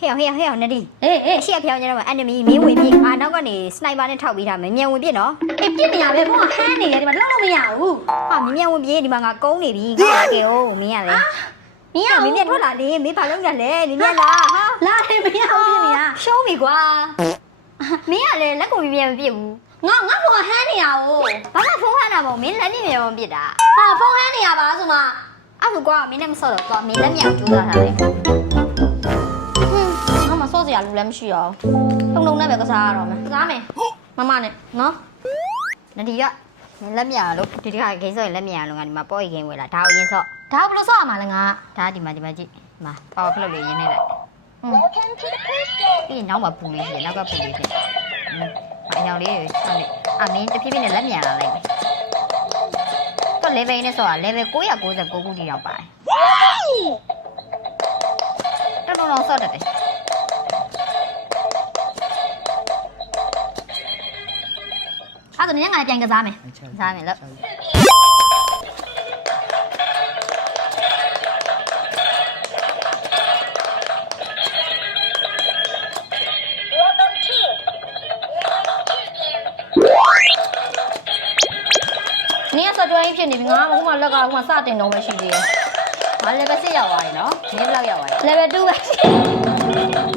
ဟဲ့ဟဲ့ဟဲ့နဒီအေးအေးအရှိအဖျောင်းကျတော့ enemy မင်းဝင်ပြီငါနောက်ကနေစနိုက်ပါနဲ့ထောက်ပေးထားမယ်မြန်ဝင်ပြစ်နော်အေးပြစ်နေရပဲဘုံကဟန်းနေတယ်ဒီမှာလုံးလုံးမရဘူးဟာမင်းမြန်ဝင်ပြေးဒီမှာငါကုန်းနေပြီငါကဲဟုတ်မင်းရလေမရမဘူးင်းမြန်ထွက်လာလေမင်းဘာလုပ်နေလဲမင်းမြန်လာဟာလာတယ်မရဘူးပြစ်နေရရှုံးပြီကွာမင်းကလည်းလက်ကိုမမြန်မပြစ်ဘူးငါငါဘုံကဟန်းနေရဘူးဘာမှဖုန်းဟန်းတာမဟုတ်မင်းလက်နဲ့မြန်မပြစ်တာဟာဖုန်းဟန်းနေရပါဆိုမှအဲ့ဆိုကွာမင်းနဲ့မဆော့တော့ကွာမင်းလက်မြန်ကြိုးစားထားတယ်ငါမစောစ ရာလူလည်းမရှိအောင်ထုံထုံနဲ့ပဲကစားရတော့မယ်ကစားမယ်မမနဲ့နော်နဒီကမင်းလက်မြန်လို့ဒီဒီခါဂိမ်းဆော့ရင်လက်မြန်လို့ငါဒီမှာပေါ့ရီဂိမ်းဝယ်လာဒါကိုရင်ဆော့ဒါဘယ်လိုစောရမှာလဲငါဒါဒီမှာဒီမှာကြည့်ဒီမှာ power club လေးရင်းနေလိုက် Welcome to the first game. ပြီးရင်နောက်မှပူလေးရှိတယ်နောက်ကပူလေးဖြစ်အယောင်လေးဆော့လိုက်အမင်းတဖြည်းဖြည်းနဲ့လက်မြန်လာလိုက်တော့ level နဲ့ဆော့တာ level 999ခုတိတော့ပါတယ်တော်တော်တော့ဆော့တတ်တယ် အဲ့ဒါနင်းငါလည်းပြန်ကစားမယ်စားမယ်လို့ Welcome to. Welcome to game. နင်းကစောကြောင်းဖြစ်နေပြီငါကခုမှလက်ကခုမှစတင်တော့ပဲရှိသေးတယ်ငါ level 6ရောက်သွားပြီနော်မင်းဘယ်လောက်ရောက်သွားလဲ level 2ပဲ